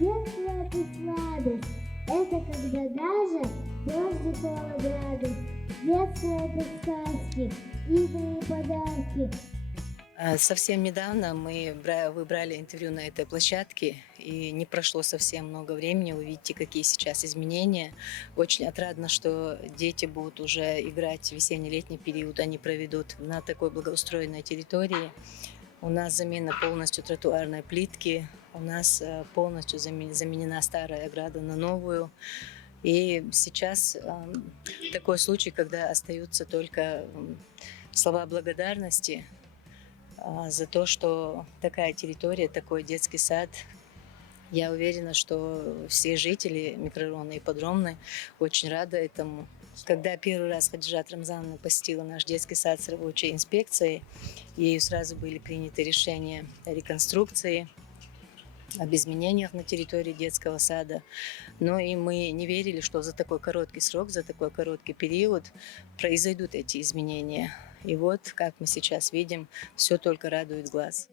Детство это сладость, это когда даже дождь и холод радость. Детство это сказки, игры и подарки. Совсем недавно мы выбрали интервью на этой площадке, и не прошло совсем много времени. Вы видите, какие сейчас изменения. Очень отрадно, что дети будут уже играть в весенне-летний период, они проведут на такой благоустроенной территории. У нас замена полностью тротуарной плитки, у нас полностью заменена старая ограда на новую. И сейчас такой случай, когда остаются только слова благодарности за то, что такая территория, такой детский сад. Я уверена, что все жители микрорайона Ипподромной очень рады этому. Когда первый раз Хадижат Рамзановна посетила наш детский сад с рабочей инспекцией, ею сразу были приняты решения о реконструкции, об изменениях на территории детского сада. Но и мы не верили, что за такой короткий срок, за такой короткий период произойдут эти изменения. И вот, как мы сейчас видим, все только радует глаз.